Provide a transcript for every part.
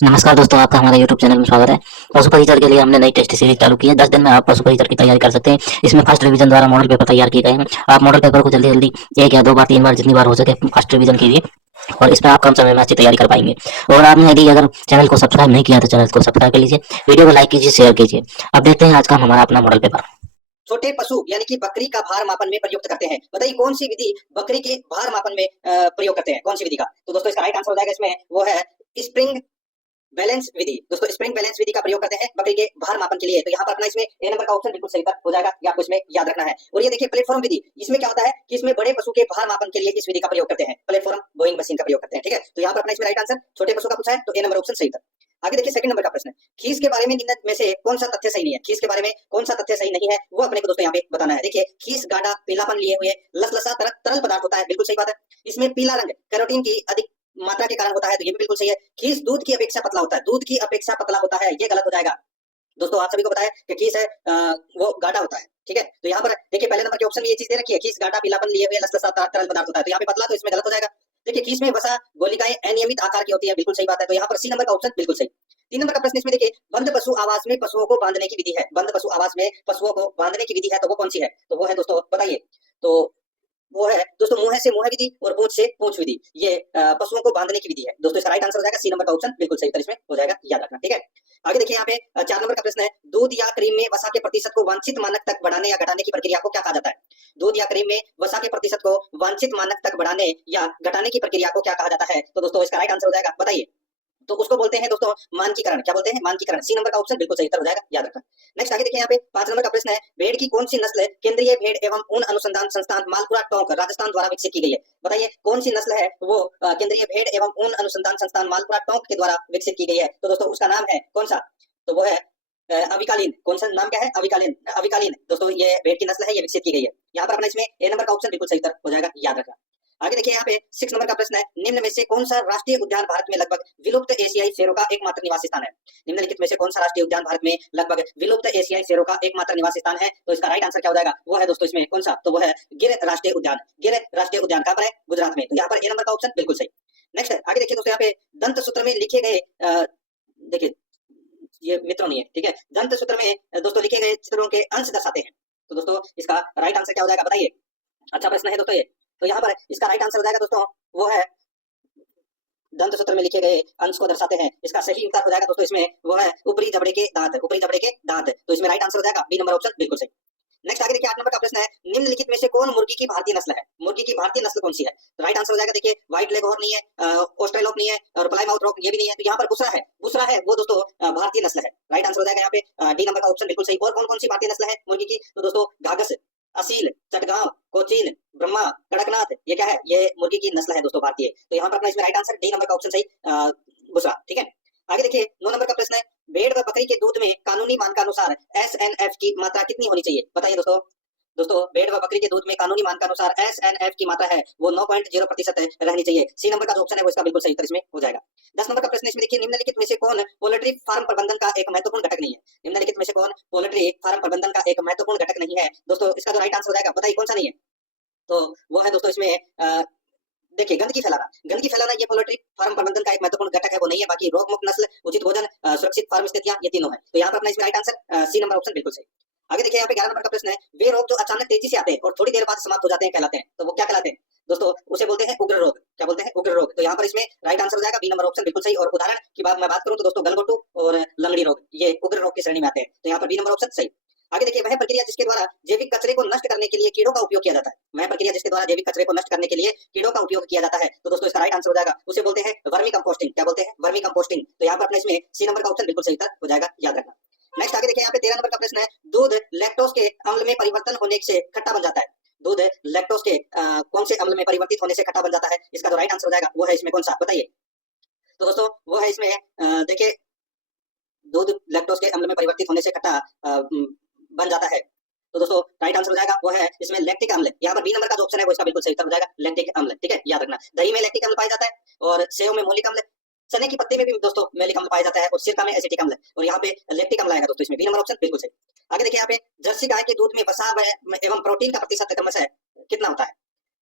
नमस्कार दोस्तों, आपका हमारे YouTube चैनल में स्वागत है। पशु परिचर के लिए हमने नई टेस्ट सीरीज चालू की है। 10 दिन में आप पशु परिचर की तैयारी कर सकते हैं। इसमें फर्स्ट रिवीजन द्वारा मॉडल पेपर तैयार किए गए हैं। आप मॉडल पेपर को जल्दी जल्दी 1 या 2 बार 3 बार जितनी बार हो सके फर्स्ट रिवीजन कीजिए और इसमें आप कम समय में अच्छी तैयारी कर पाएंगे। और आपने यदि अगर चैनल को सब्सक्राइब नहीं किया तो चैनल को सब्सक्राइब कर लीजिए, वीडियो को लाइक कीजिए, शेयर कीजिए। अब देखते हैं आज का हमारा अपना मॉडल पेपर। छोटे पशु यानी कि बकरी का भार मापन में प्रयुक्त करते हैं। बताइए कौन सी विधि बकरी के भार मापन में प्रयोग करते हैं, कौन सी विधि का? तो दोस्तों इसका राइट आंसर हो जाएगा इसमें वो है स्प्रिंग बैलेंस विधि। दोस्तों स्प्रिंग बैलेंस विधि का प्रयोग करते हैं बकरी के भार मापन के लिए। तो यहाँ पर अपना इसमें ए नंबर का ऑप्शन बिल्कुल सही हो जाएगा, ये आपको इसमें याद रखना है। और ये देखिए प्लेटफॉर्म विधि, इसमें क्या होता है कि इसमें बड़े पशु के भार मापन के लिए इस विधि का प्रयोग करते हैं, प्लेटफॉर्म बोइंग मशीन का प्रयोग करते हैं। ठीक है, तो यहाँ पर अपना इसमें राइट आंसर छोटे पशु का पूछा है, तो ए नंबर ऑप्शन सही था। आगे देखिए सेकंड नंबर का प्रश्न है, खीस के बारे में निम्न में से कौन सा तथ्य सही नहीं है? खीस के बारे में कौन सा तथ्य सही नहीं है वो अपने को दोस्तों यहाँ पे बताना है। देखिए खीस गाढ़ा पीलापन लिए हुए लसलसा तरल पदार्थ होता है, बिल्कुल सही बात है। इसमें पीला रंग कैरोटीन की अधिक मात्रा के कारण होता है, तो ये भी बिल्कुल सही है। खीस दूध की अपेक्षा पतला होता है, दूध की अपेक्षा पतला होता है, ये गलत हो जाएगा। दोस्तों आप सभी को पता है कि खीस है वो गाढ़ा होता है। ठीक है, तो यहाँ पर देखिए पहले नंबर के ऑप्शन में ये चीज दे रखी है, खीस गाढ़ा पीलापन लिए हुए लसलसा तरल पदार्थ होता है, तो यहाँ पे पतला, तो इसमें गलत हो जाएगा। देखिए खीस में वसा गोलिकाएं अनियमित आकार की होती है, बिल्कुल सही बात है, तो यहाँ पर सी नंबर का ऑप्शन बिल्कुल सही। 3 नंबर का प्रश्न इसमें देखिए बंद पशु आवास में पशुओं को बांधने की विधि है, बंद पशु आवास में पशुओं को बांधने की विधि है, तो वो कौन सी है? तो वो है दोस्तों बताइए, तो वो है दोस्तों मुंह से मुंह विधि और पूंछ से पूंछ विधि, ये पशुओं को बांधने की विधि है। दोस्तों इसका राइट आंसर हो जाएगा सी नंबर का ऑप्शन बिल्कुल सही उत्तर इसमें हो जाएगा, याद रखना। ठीक है, आगे देखिए यहाँ पे 4 नंबर का प्रश्न है, दूध या क्रीम में वसा के प्रतिशत को वांछित मानक तक बढ़ाने या घटाने की प्रक्रिया को क्या कहा जाता है? दूध या क्रीम में वसा के प्रतिशत को वांछित मानक तक बढ़ाने या घटाने की प्रक्रिया को क्या कहा जाता है? तो दोस्तों इसका राइट आंसर हो जाएगा बताइए, तो उसको बोलते हैं दोस्तों मानकीकरण। क्या बोलते हैं? मानकीकरण। सी नंबर का ऑप्शन बिल्कुल सही उत्तर हो जाएगा, याद रखना। नेक्स्ट आगे देखिए यहाँ पे 5 नंबर का प्रश्न है, भेड़ की कौन सी नस्ल केंद्रीय भेड़ एवं ऊन अनुसंधान संस्थान मालपुरा टोंक राजस्थान द्वारा विकसित की गई है? बताइए कौन सी नस्ल है वो केंद्रीय भेड़ एवं ऊन अनुसंधान संस्थान मालपुरा टोंक के द्वारा विकसित की गई है? तो दोस्तों उसका नाम है कौन सा? तो वो है अविकालीन। कौन सा नाम क्या है? अविकालीन। अविकालीन दोस्तों ये भेड़ की नस्ल है, ये विकसित की गई है। यहाँ पर अपना इसमें ए नंबर का ऑप्शन बिल्कुल सही उत्तर हो जाएगा, याद रखना। आगे देखिए यहाँ पे 6 नंबर का प्रश्न है, निम्न में से कौन सा राष्ट्रीय उद्यान भारत में लगभग विलुप्त एशियाई शेरों का एकमात्र निवास स्थान है? निम्नलिखित में से कौन सा राष्ट्रीय उद्यान भारत में लगभग विलुप्त एशियाई शेरों का एकमात्र निवास स्थान है? तो इसका राइट आंसर क्या हो जाएगा? वो है दोस्तों इसमें कौन सा? तो वो है गिर राष्ट्रीय उद्यान। गिर राष्ट्रीय उद्यान कहाँ पर है? गुजरात में। तो यहाँ पर ए नंबर का ऑप्शन बिल्कुल सही। नेक्स्ट आगे देखिए दोस्तों यहाँ पे दंत सूत्र में लिखे गए देखिए ये मित्रों नहीं है, ठीक है, दंत सूत्र में दोस्तों लिखे गए चित्रों के अंश दर्शाते हैं। तो दोस्तों इसका राइट आंसर क्या हो जाएगा बताइए? अच्छा प्रश्न है दोस्तों ये। तो यहाँ पर इसका राइट आंसर हो जाएगा दोस्तों वो है दंत सूत्र में लिखे गए अंश को दर्शाते हैं। इसका सही उत्तर हो जाएगा दोस्तों इसमें वो है ऊपरी जबड़े के दांत, ऊपरी जबड़े के दांत। तो इसमें राइट आंसर हो जाएगा बी नंबर ऑप्शन बिल्कुल सही। नेक्स्ट आगे देखिए 8 नंबर का प्रश्न है, निम्नलिखित में से कौन मुर्गी की भारतीय नस्ल है? मुर्गी की भारतीय नस्ल कौन सी है? तो राइट आंसर हो जाएगा देखिए व्हाइट लेगहॉर्न नहीं है, ऑस्ट्रेलोप नहीं है और प्लायमाउथ रॉक ये भी नहीं है, तो यहाँ पर बुसरा है। बुसरा है वो दोस्तों भारतीय नस्ल है। राइट आंसर हो जाएगा यहाँ पे डी नंबर का ऑप्शन बिल्कुल सही। और कौन कौन सी भारतीय नस्ल है मुर्गी की? तो दोस्तों घाघस, असील, चटगांव, कोचीन, ब्रह्मा, कड़कनाथ, ये क्या है? ये मुर्गी की नस्ल है दोस्तों भारतीय। तो यहाँ पर अपना इसमें राइट आंसर डी नंबर का ऑप्शन सही बुसरा। ठीक है, आगे देखिए 9 नंबर का प्रश्न है, भेड़ व बकरी के दूध में कानूनी मानकानुसार एसएनएफ की मात्रा कितनी होनी चाहिए? बताइए दोस्तों। दोस्तों भेड़ व बकरी के दूध में कानूनी मानकानुसार एसएनएफ की मात्रा है वो 9.0% रहनी चाहिए। सी नंबर का जो ऑप्शन है वो इसका बिल्कुल सही उत्तर इसमें हो जाएगा। 10 नंबर का प्रश्न इसमें देखिए, निम्नलिखित में से कौन पोल्ट्री फार्म प्रबंधन का एक महत्वपूर्ण घटक नहीं है? निम्नलिखित में से कौन पोल्ट्री फार्म प्रबंधन का एक महत्वपूर्ण घटक नहीं है? दोस्तों इसका जो राइट आंसर हो जाएगा बताइए कौन सा नहीं है? तो वो है दोस्तों इसमें देखिए गंदगी फैलाना ये पोल्ट्री फार्म प्रबंधन का एक महत्वपूर्ण घटक है, वो नहीं है। बाकी रोग मुक्त नस्ल, उचित भोजन, सुरक्षित फार्म स्थितियां, ये तीनों है। तो यहाँ पर अपना इसमें right answer C number option बिल्कुल सही। आगे देखिए यहाँ पे 11 नंबर का प्रश्न है, वे रोग जो अचानक तेजी से आते हैं और थोड़ी देर बाद समाप्त हो जाते हैं कहलाते हैं? तो वो क्या कहलाते हैं? दोस्तों उसे बोलते हैं उग्र रोग। क्या बोलते हैं? उग्र रोग। तो यहाँ पर इसमें राइट आंसर हो जाएगा बी नंबर ऑप्शन बिल्कुल सही। और उदाहरण की मैं बात करूं तो दोस्तों गलघोटू और लंगड़ी रोग ये उग्र रोग की श्रेणी में आते हैं। तो यहाँ पर बी नंबर ऑप्शन सही। आगे देखिए वह प्रक्रिया जिसके द्वारा जैविक कचरे को नष्ट करने के लिए कीड़ों का उपयोग किया जाता है, वह प्रक्रिया जिसके द्वारा जैविक कचरे को नष्ट करने के लिए कीड़ों का उपयोग किया जाता है, तो दोस्तों इसका राइट आंसर हो जाएगा उसे बोलते हैं वर्मी कंपोस्टिंग। क्या बोलते हैं? Vermi composting. तो यहाँ पर अपने इसमें सी नंबर का ऑप्शन बिल्कुल सही हो जाएगा, याद रखना। नेक्स्ट आगे देखिए यहाँ पे 13 नंबर का प्रश्न है, दूध लैक्टोज के अम्ल में परिवर्तन होने से खट्टा बन जाता है। दूध लैक्टोज के कौन से अम्ल में परिवर्तित होने से खट्टा बन जाता है? इसका जो राइट आंसर हो जाएगा वो है इसमें कौन सा बताइए? तो दोस्तों वो है इसमें देखिए दूध लैक्टोज के अम्ल में परिवर्तित होने से खट्टा बन जाता है। तो दोस्तों राइट आंसर हो जाएगा वो है इसमें लैक्टिक अम्ल। यहाँ पर बी नंबर का जो ऑप्शन है वो इसका बिल्कुल सही उत्तर हो जाएगा, लैक्टिक अम्ल। ठीक है, याद रखना। दही में लैक्टिक अम्ल पाया जाता है और सेव में मौलिक अम्ल, चने की पत्ते में भी दोस्तों मैलिक अम्ल पाया जाता है और सिरका में एसिटिक अम्ल, और यहाँ पे लैक्टिक अम्ल आएगा दोस्तों इसमें। बी नंबर ऑप्शन बिल्कुल सही। आगे देखिए यहाँ पे जर्सी गाय के दूध में वसा एवं प्रोटीन का प्रतिशत क्रमशः कितना होता है?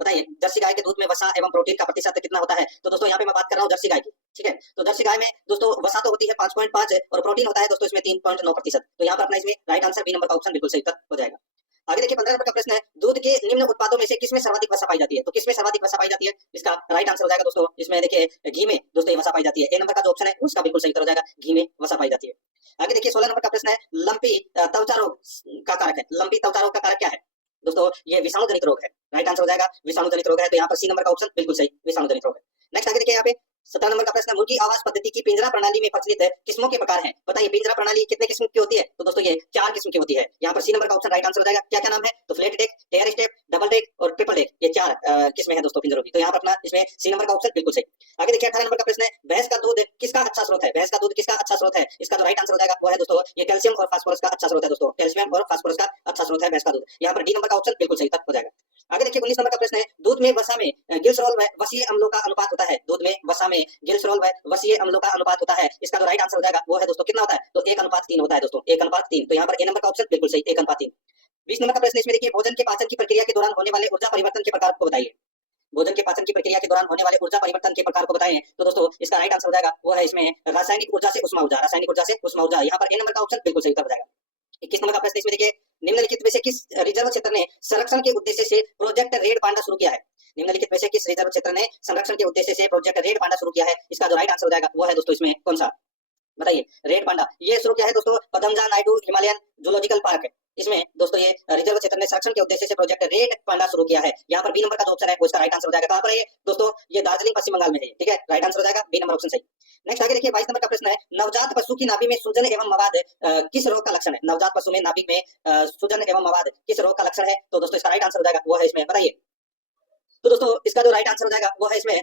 बताइए जर्सी गाय के दूध में वसा एवं प्रोटीन का प्रतिशत कितना होता है? तो दोस्तों यहाँ पे मैं बात कर रहा हूँ जर्सी गाय की, ठीक है। तो जर्सी गाय में दोस्तों वसा तो होती है 5.5 और प्रोटीन होता है दोस्तों इसमें 3.9%। तो यहाँ पर अपना इसमें राइट आंसर बी नंबर का ऑप्शन बिल्कुल सही उत्तर हो जाएगा। आगे देखिए 15 नंबर का प्रश्न है, दूध के निम्न उत्पादों में से किसमें सर्वाधिक वसा पाई जाती है? तो किसमें सर्वाधिक वसा पाई जाती है, इसका राइट आंसर हो जाएगा दोस्तों इसमें देखिए घी में दोस्तों ये वसा पाई जाती है। ए नंबर का जो ऑप्शन है उसका बिल्कुल सही उत्तर हो जाएगा, घी में वसा पाई जाती है। आगे देखिए 16 नंबर का प्रश्न है, लंपी त्वचा रोग का कारक है। लंपी त्वचा रोग का कारक क्या है? दोस्तों ये विषाणु जनित रोग है, राइट आंसर हो जाएगा विषाणु जनित रोग है। तो यहाँ पर सी नंबर का ऑप्शन बिल्कुल सही, विषाणु जनित रोग है। नेक्स्ट आगे देखिए यहाँ पे 17 नंबर का प्रश्न, मुर्गी आवास पद्धति की पिंजरा प्रणाली में प्रचलित किस्मों के प्रकार हैं। बताइए पिंजरा प्रणाली कितने किस्म की होती है? तो दोस्तों ये 4 किस्म की होती है। यहाँ पर सी नंबर का ऑप्शन राइट आंसर हो जाएगा। क्या क्या नाम है? तो फ्लैट डेक, टेयर स्टेप, डबल डेक और ट्रिपल डेक, ये 4 किस्में हैं दोस्तों पिंजरों की। तो यहाँ पर अपना इसमें सी नंबर का ऑप्शन बिल्कुल सही। आगे देखिए 18 नंबर का प्रश्न है, भैंस का दूध किसका अच्छा स्रोत है? भैंस का दूध किसका अच्छा स्रोत है? इसका जो राइट आंसर हो जाएगा वो है दोस्तों ये कैल्शियम और फास्फोरस का अच्छा स्रोत है। दोस्तों कैल्शियम और फास्फोरस का अच्छा स्रोत है भैंस का दूध। यहाँ पर डी नंबर का ऑप्शन बिल्कुल सही उत्तर हो जाएगा। आगे देखिए 19 नंबर का प्रश्न है, दूध में वसा में ग्लिसरॉल व वसीय अम्लों का अनुपात होता है। दूध में वसा में ग्लिसरॉल व वसीय अम्लों का अनुपात होता है। इसका जो राइट आंसर हो जाएगा वो है दोस्तों कितना होता है? तो 1:3 होता है दोस्तों, 1:3। तो यहाँ पर ए नंबर का ऑप्शन बिल्कुल सही, 1:3। 20 नंबर का प्रश्न इसमें देखिए, भोजन के पाचन की प्रक्रिया के दौरान होने वाले ऊर्जा परिवर्तन के प्रकार को बताइए। भोजन के पाचन की प्रक्रिया के दौरान होने वाले ऊर्जा परिवर्तन के प्रकार को बताएं। तो दोस्तों इसका राइट आंसर हो जाएगा वो है इसमें रासायनिक ऊर्जा से उष्मा ऊर्जा, रासायनिक ऊर्जा से उष्मा ऊर्जा। यहाँ पर ए नंबर का ऑप्शन बिल्कुल सही उत्तर हो जाएगा। 21 नंबर का प्रश्न इसमें देखिए, निम्नलिखित में से किस रिजर्व क्षेत्र ने संरक्षण के उद्देश्य से प्रोजेक्ट रेड पांडा शुरू किया है? निम्नलिखित में से किस रिजर्व क्षेत्र ने संरक्षण के उद्देश्य से प्रोजेक्ट रेड पांडा शुरू किया है? इसका जो राइट आंसर हो जाएगा वो है दोस्तों इसमें कौन सा? बताइए रेड पांडा ये शुरू किया है दोस्तों Padmaja Naidu Himalayan zoological park. इसमें दोस्तों ये रिजर्व क्षेत्र ने संरक्षण के उद्देश्य से प्रोजेक्ट रेड पांडा शुरू किया है। यहाँ पर बी नंबर का जो ऑप्शन है वो इसका राइट आंसर हो जाएगा। कहां पर है ये दोस्तों? ये दार्जिलिंग पश्चिम बंगाल में है, ठीक है। राइट आंसर हो जाएगा बी नंबर ऑप्शन सही। नेक्स्ट आगे देखिए 22 नंबर का प्रश्न है, नवजात पशु की नाभि में सूजन एवं मवाद किस रोग का लक्षण है? नवजात पशु में नाभि में सूजन एवं मवाद किस रोग का लक्षण है? तो दोस्तों इसका राइट आंसर हो जाएगा वो है इसमें, बताइए। तो दोस्तों इसका जो राइट आंसर हो जाएगा वो है इसमें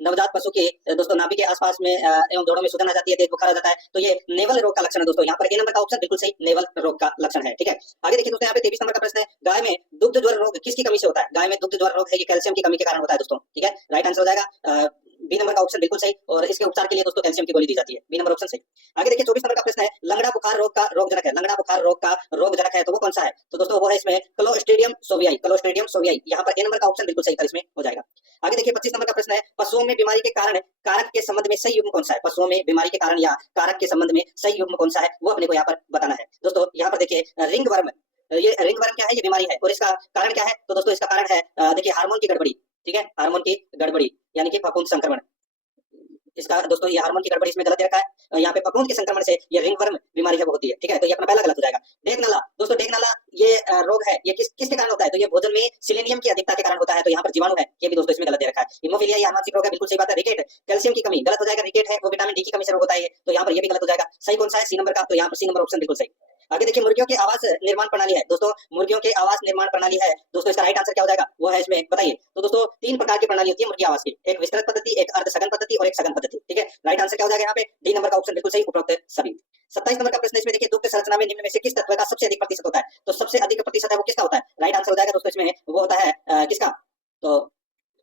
नवजात पशु के दोस्तों नाभि के आसपास में एवं जोड़ों में सूजन आ जाती है, तेज बुखार आ जाता है, तो ये नेवल रोग का लक्षण है दोस्तों। यहाँ पर ए नंबर का ऑप्शन बिल्कुल सही, नेवल रोग का लक्षण है, ठीक है। आगे देखिए दोस्तों यहाँ पे 23 नंबर का प्रश्न है, गाय में दुग्ध ज्वर रोग किसकी कमी से होता है? गाय में दुग्ध ज्वर रोग है ये कैल्शियम की कमी के कारण होता है दोस्तों, ठीक है। राइट आंसर हो जाएगा बी नंबर का ऑप्शन बिल्कुल सही, और इसके उपचार के लिए दोस्तों कैल्शियम की गोली दी जाती है, बी नंबर ऑप्शन सही। आगे देखिए 24 नंबर का प्रश्न है, लंगड़ा बुखार रोग का रोगजनक है। लंगड़ा बुखार रोग का रोगजनक है तो वो कौन सा है? तो दोस्तों वो है इसमें क्लोस्ट्रीडियम सोवियाई, क्लोस्ट्रीडियम सोवियाई। यहाँ पर ए नंबर का ऑप्शन बिल्कुल सही इसमें हो जाएगा। आगे देखिए 25 नंबर का प्रश्न है, पशुओं में बीमारी के कारण कारक के संबंध में सही युग्म कौन सा है? पशुओं में बीमारी के कारण या कारक के संबंध में सही युग्म कौन सा है वो अपने को यहाँ पर बताना है दोस्तों। यहाँ पर देखिए रिंग वर्म, ये रिंग वर्म क्या है? ये बीमारी है, और इसका कारण क्या है? तो दोस्तों इसका कारण है देखिए हार्मोन की गड़बड़ी, ठीक है। हार्मोन की गड़बड़ी यानी कि फफूंद संक्रमण। इसका दोस्तों ये हार्मोन की गड़बड़ी इसमें गलत रखा है। यहाँ पे फफूंद के संक्रमण से ये रिंगवर्म बीमारी है वो होती है, ठीक है। तो ये अपना पहला गलत हो जाएगा। डेग नाला दोस्तों, डेग नाला ये रोग है, ये किसके कारण होता है? तो ये भोजन में सिलेनियम की अधिकता के कारण होता है। तो यहाँ पर जीवाणु है, ये भी दोस्तों इसमें गलत दे रखा है। हिमोफिलिया ये आनुवंशिक रोग है, बिल्कुल सही बात है। रिकेट कैल्शियम की कमी, गलत हो जाएगा। रिकेट है वो विटामिन डी की कमी से रोग होता है, तो यहाँ पर ये भी गलत हो जाएगा। सही कौन सा है? सी नंबर का। तो यहाँ पर सी नंबर ऑप्शन बिल्कुल सही। आगे देखिए मुर्गियों के आवास निर्माण प्रणाली है दोस्तों, मुर्गियों के आवास निर्माण प्रणाली है दोस्तों, इसका राइट आंसर क्या हो जाएगा वो है इसमें, बताइए। तो दोस्तों 3 प्रकार की प्रणाली होती है मुर्गी आवास की, एक विस्तृत पद्धति, एक अर्ध सघन पद्धति और एक सघन पद्धति, ठीक है। राइट आंसर क्या हो जाएगा यहाँ पे? डी नंबर का ऑप्शन बिल्कुल सही, उपरोक्त सभी। 27 नंबर का प्रश्न इसमें देखिए, दुग्ध संरचना में निम्न में से किस तत्व का सबसे अधिक प्रतिशत होता है? तो सबसे अधिक प्रतिशत है वो किसका होता है? राइट आंसर हो जाएगा दोस्तों इसमें वो होता है किसका? तो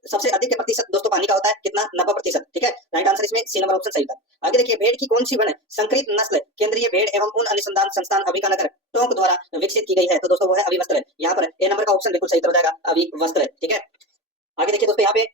सबसे अधिक प्रतिशत दोस्तों पानी का होता है, कितना? 90%, ठीक है। राइट आंसर इसमें सी नंबर ऑप्शन सही था। आगे देखिए भेड़ की कौन सी वन संकरित नस्ल केंद्रीय भेड़ एवं उन अनुसंधान संस्थान अभिकानगर टोंक द्वारा विकसित की गई है? तो दोस्तों वो है अभिवस्त्र। यहाँ पर ए नंबर का ऑप्शन बिल्कुल सही हो जाएगा, अभिवस्त्र, ठीक है। आगे देखिए दोस्तों यहाँ पे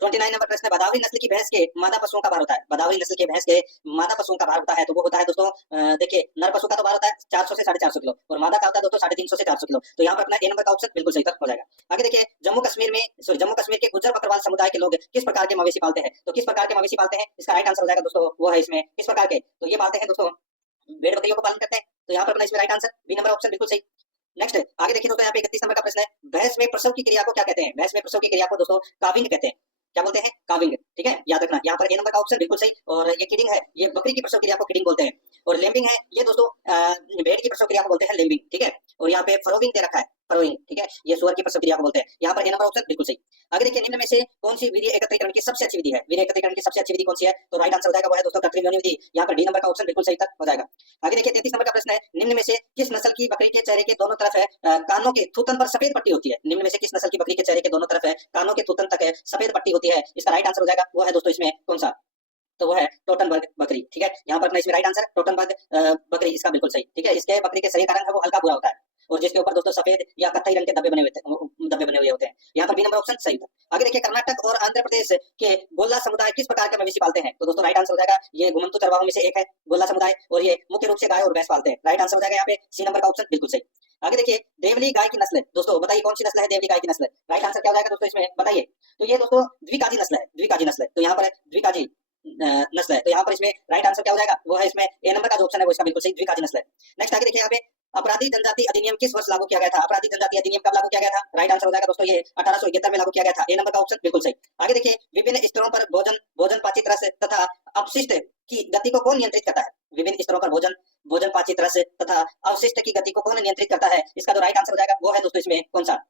29 नंबर प्रश्न है, भदावरी नस्ल की भैंस के मादा पशुओं का भार होता है। भदावरी नस्ल के भैंस के मादा पशुओं का भार होता है तो वो होता है दोस्तों देखिए नर पशु का तो भार होता है 400 से 450 किलो, और मादा का होता है दोस्तों 350 से 400 किलो। तो यहाँ पर अपना ए नंबर का ऑप्शन बिल्कुल सही हो जाएगा। आगे देखिए जम्मू कश्मीर के गुज्जर बकरवाल समुदाय के लोग किस प्रकार के मवेशी पालते हैं? तो किस प्रकार के मवेशी पालते हैं? इसका राइट आंसर हो जाएगा दोस्तों वो है इसमें किस प्रकार के? तो ये पालते हैं दोस्तों भेड़ बकरियों को पालन करते हैं। तो यहाँ पर अपना इसमें right answer B number option बिल्कुल सही। नेक्स्ट आगे देखिए दोस्तों यहाँ पे 31 नंबर का प्रश्न है, भैंस में प्रसव की क्रिया को क्या कहते हैं? भैंस में प्रसव की क्रिया को दोस्तों काविंग कहते हैं। क्या बोलते हैं? काविंग, ठीक है, याद रखना। यहाँ पर ए नंबर का ऑप्शन बिल्कुल सही। और ये किडिंग है, ये बकरी की प्रसव क्रिया को किडिंग बोलते हैं। और लेम्बिंग है ये दोस्तों भेड़ की प्रसव क्रिया को बोलते हैं लेम्बिंग, ठीक है। और यहाँ पे फरोविंग दे रखा है, फरोविंग, ठीक है, ये सुअर की प्रसव क्रिया को बोलते हैं। यहाँ पर ए नंबर ऑप्शन बिल्कुल सही। आगे देखिए निम्न में से कौन सी वीर्य एकत्रीकरण की सबसे अच्छी विधि है? वीर्य एकत्रीकरण की सबसे अच्छी विधि कौन सी है? तो राइट आंसर हो जाएगा वो है दोस्तों कृत्रिम योनि विधि। यहाँ पर डी नंबर का ऑप्शन बिल्कुल सही हो जाएगा। आगे देखिए 33 नंबर का प्रश्न है, निम्न में से किस नस्ल की बकरी के चेहरे के दोनों तरफ है कानों के थूथन पर सफेद पट्टी होती है? निम्न में से किस नस्ल की बकरी के चेहरे के दोनों तरफ है कानों के थूथन तक है सफेद पट्टी होती है? इसका राइट आंसर हो जाएगा वो है दोस्तों इसमें कौन सा? तो वो है टोटनबर्ग बकरी, ठीक है। यहाँ पर अपना इसमें राइट आंसर टोटनबर्ग बकरी, इसका बिल्कुल सही, ठीक है। इसके बकरी के शरीर का रंग है वो हल्का भूरा होता है। और जिसके ऊपर दोस्तों सफेद या कत्थई रंग के धब्बे बने हुए होते हैं। यहाँ पर बी नंबर ऑप्शन सही था। आगे देखिए, कर्नाटक और आंध्र प्रदेश के गोल्ला समुदाय किस प्रकार के मवेशी पालते हैं? तो दोस्तों राइट आंसर हो जाएगा, ये घुमंतु चरवाहों में से एक है गोल्ला समुदाय, और ये मुख्य रूप से गाय और भैंस पालते हैं। राइट आंसर हो जाएगा यहाँ पे सी नंबर का ऑप्शन बिल्कुल सही। आगे देखिए, देवली गाय की नस्ल, दोस्तों बताइए कौन सी नस्ल है देवली गाय की नस्ल? राइट आंसर क्या हो जाएगा दोस्तों इसमें बताइए? तो ये दोस्तों द्विकाजी नस्ल है, द्विकाजी नस्ल है। तो यहाँ पर द्विकाजी नस्ल है, तो यहाँ पर इसमें राइट आंसर क्या हो जाएगा? वो है इसमें ए नंबर का जो ऑप्शन है वो इसका बिल्कुल सही द्विकाजी नस्ल है। नेक्स्ट आगे देखिए, यहाँ पे अपराधी जनजाति अधिनियम किस वर्ष लागू किया गया था? अपराधी जनजाति अधिनियम कब लागू किया गया था? राइट आंसर हो जाएगा दोस्तों ये 1871 में लागू किया गया था। ए नंबर का ऑप्शन बिल्कुल सही। आगे देखिए, विभिन्न स्तरों पर भोजन पाचित रस तथा अपशिष्ट की गति को कौन नियंत्रित करता है? विभिन्न स्तरों पर भोजन पाचित रस तथा अवशिष्ट की गति को कौन नियंत्रित करता है? इसका जो राइट आंसर हो जाएगा वो है दोस्तों इसमें कौन सा?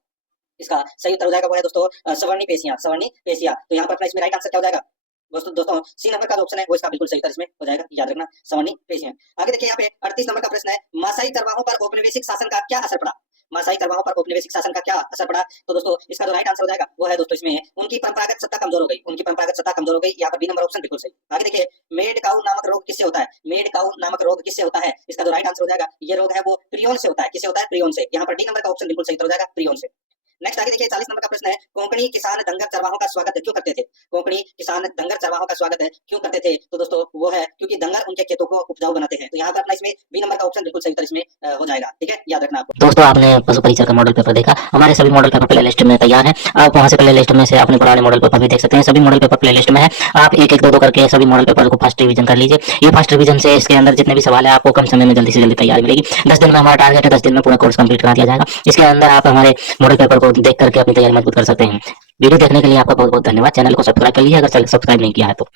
इसका सही उत्तर हो जाएगा वो है दोस्तों सवर्णी पेशियां, सवर्णी पेशियां। तो यहाँ पर अपना इसमें राइट आंसर क्या हो जाएगा दोस्तों सी नंबर का जो ऑप्शन है वो इसका बिल्कुल सही उत्तर इसमें हो जाएगा, याद रखना सवर्णी पेशियां। आगे देखिए, यहाँ पे 38 नंबर का प्रश्न है, मासाई चरवाहों पर औपनिवेशिक शासन का क्या असर पड़ा? मासाई चरवाहों पर औपनिवेशिक शासन का क्या असर पड़ा? तो दोस्तों इसका जो राइट आंसर हो जाएगा वो है दोस्तों इसमें उनकी परंपरागत सत्ता कमजोर हो गई, उनकी परंपरागत सत्ता कमजोर हो गई। यहाँ पर बी नंबर ऑप्शन बिल्कुल सही। आगे देखिए, मेड काउ नामक रोग किससे होता है? मेड काउ नामक रोग किससे होता है? इसका जो राइट आंसर हो जाएगा, ये रोग है वो प्रियोन से होता है। किससे होता है? प्रियोन से। यहाँ पर डी नंबर का ऑप्शन बिल्कुल सही उत्तर हो जाएगा, प्रियोन से। नेक्स्ट आगे देखिए, 40 नंबर का प्रश्न है, कोंकणी किसान डंगर चरवाहों का स्वागत क्यों करते थे? कोंकणी किसान डंगर चरवाहों का स्वागत क्यों करते थे? तो दोस्तों वो है क्योंकि डंगर उनके खेतों को उपजाऊ बनाते हैं। तो यहाँ पर अपना इसमें बी नंबर का ऑप्शन बिल्कुल सही उत्तर इसमें हो जाएगा, ठीक है, याद रखना आपको। दोस्तों आपने पशु परिचर का मॉडल पेपर देखा, हमारे सभी मॉडल पेपर प्ले लिस्ट में तैयार है। आप वहां से प्ले लिस्ट में से अपने पुराने मॉडल पेपर भी देख सकते हैं, सभी मॉडल पेपर प्ले लिस्ट में है। आप एक एक दो करके सभी मॉडल पेपर को फर्स्ट रिवीजन कर लीजिए। ये फर्स्ट रिवीजन से इसके अंदर जितने भी सवाल है आपको कम समय में जल्दी से जल्दी तैयारी मिलेगी। 10 दिन में हमारा टारगेट है, 10 दिन में पूरा कोर्स कंप्लीट करा दिया जाएगा। इसके अंदर आप हमारे मॉडल पेपर को देख करके अपनी तैयारी मजबूत कर सकते हैं। वीडियो देखने के लिए आपका बहुत बहुत धन्यवाद। चैनल को सब्सक्राइब कर लीजिए अगर सब्सक्राइब नहीं किया है तो।